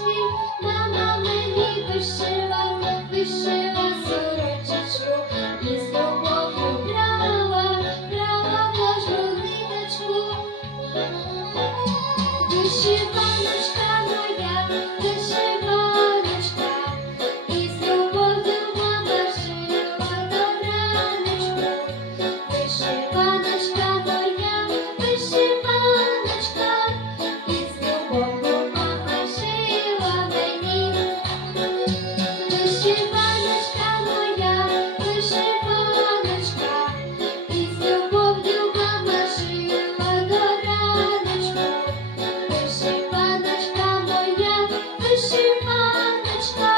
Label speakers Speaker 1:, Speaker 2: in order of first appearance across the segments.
Speaker 1: сорочки, мама мені вишила, вишила сорочечку, і з тобою брала, брала кожну вишиваночка,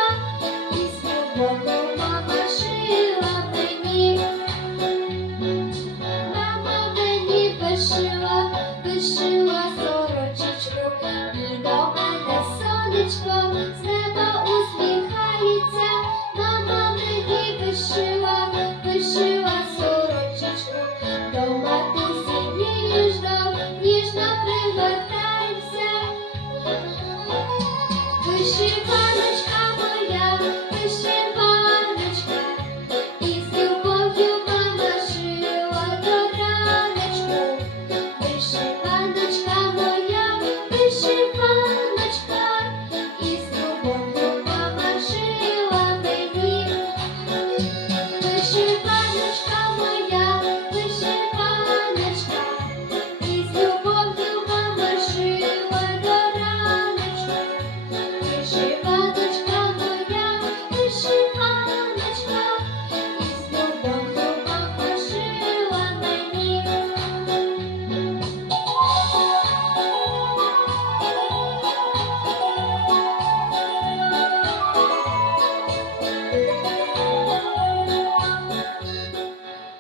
Speaker 1: із любов'ю мама шила мені. Мама мені вишила, вишила сорочечку, до мене сонечко з неба усміхається. Мама мені вишила, вишила сорочечку, до матусі